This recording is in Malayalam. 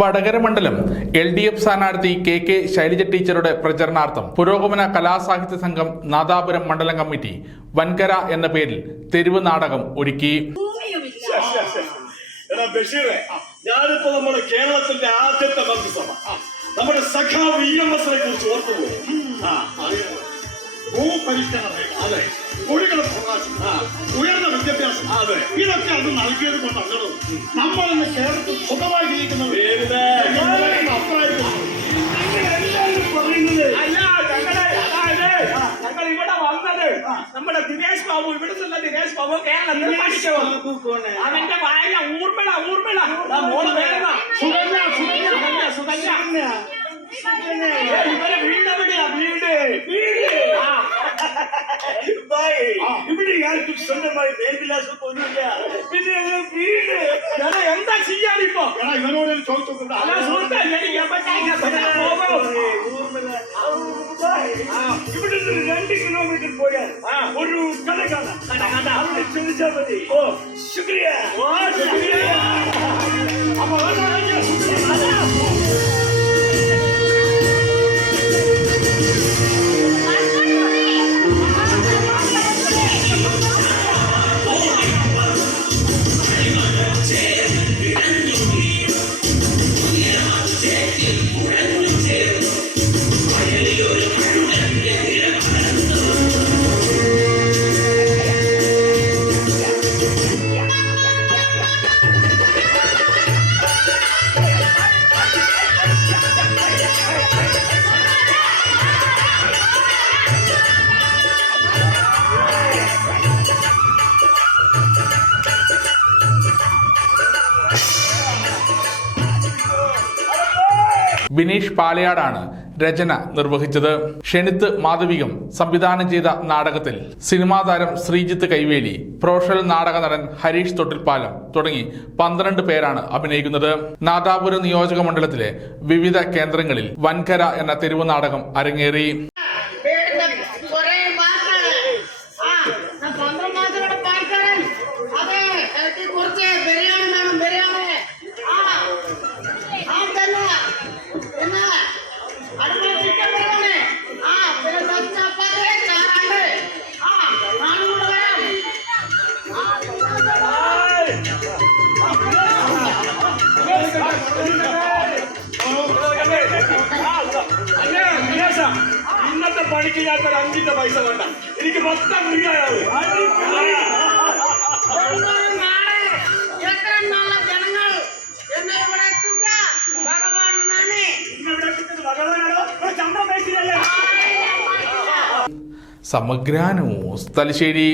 വടകര മണ്ഡലം LDF സ്ഥാനാർത്ഥി KK ശൈലജ ടീച്ചറുടെ പ്രചരണാർത്ഥം പുരോഗമന കലാസാഹിത്യ സംഘം നാദാപുരം മണ്ഡലം കമ്മിറ്റി വൻകര എന്ന പേരിൽ തെരുവ് നാടകം ഒരുക്കി. ഞാനിപ്പോ നമ്മുടെ കേരളത്തിന്റെ ആദ്യത്തെ മന്ത്രിസഭ നമ്മുടെ സഖാവ് EMS-നെ കുറിച്ച് ഓർത്തുപോയി. അതെ, കുടികളുടെ പ്രകാശം, ഉയർന്ന വിദ്യാഭ്യാസം, അതെ, ഇതൊക്കെ അത് നൽകിയത് കൊണ്ടല്ലോ നമ്മളിന്ന് കേരളത്തിൽ സുഖമായി ജീവിക്കുന്നത്. ഞങ്ങൾ ഇവിടെ വന്നത് നമ്മുടെ ദിനേശ് ബാബു, ഇവിടുത്തെ ദിനേശ് ബാബു കേരളത്തിൽ പഠിച്ചു. അവന്റെ വായ ഊർമിള സുകന്യ ഇവരെ വീടെവിടെയാ? ഇവിടെ ആർക്കും സ്വന്തമായി മേൽവിലാസം ഒന്നുമില്ല. പിന്നെ വീട് എന്താ ചെയ്യാനിപ്പോ? ഇവരോട് ചോദിച്ചോക്കണ്ട. ഇവിടെ 2 കിലോമീറ്റർ പോയാൽ ഒരു കട കാണാം. അവിടെ ചോദിച്ചാൽ മതി. ശുക്രിയ. അപ്പൊ ബിനീഷ് പാലയാടാണ് രചന നിർവഹിച്ചത്. ഷെനിത്ത് മാധവികം സംവിധാനം ചെയ്ത നാടകത്തിൽ സിനിമാ താരം ശ്രീജിത്ത് കൈവേലി, പ്രൊഫഷണൽ നാടക നടൻ ഹരീഷ് തൊട്ടിൽപ്പാലം തുടങ്ങി 12 പേരാണ് അഭിനയിക്കുന്നത്. നാദാപുരം നിയോജക മണ്ഡലത്തിലെ വിവിധ കേന്ദ്രങ്ങളിൽ വൻകര എന്ന തെരുവ് നാടകം അരങ്ങേറി. ഇന്നത്തെ പണിക്ക് ഞാൻ 5 പൈസ വേണ്ട, എനിക്ക് മൊത്തം ഫ്രീയാവും. സമഗ്ര ന്യൂസ് തലശ്ശേരി.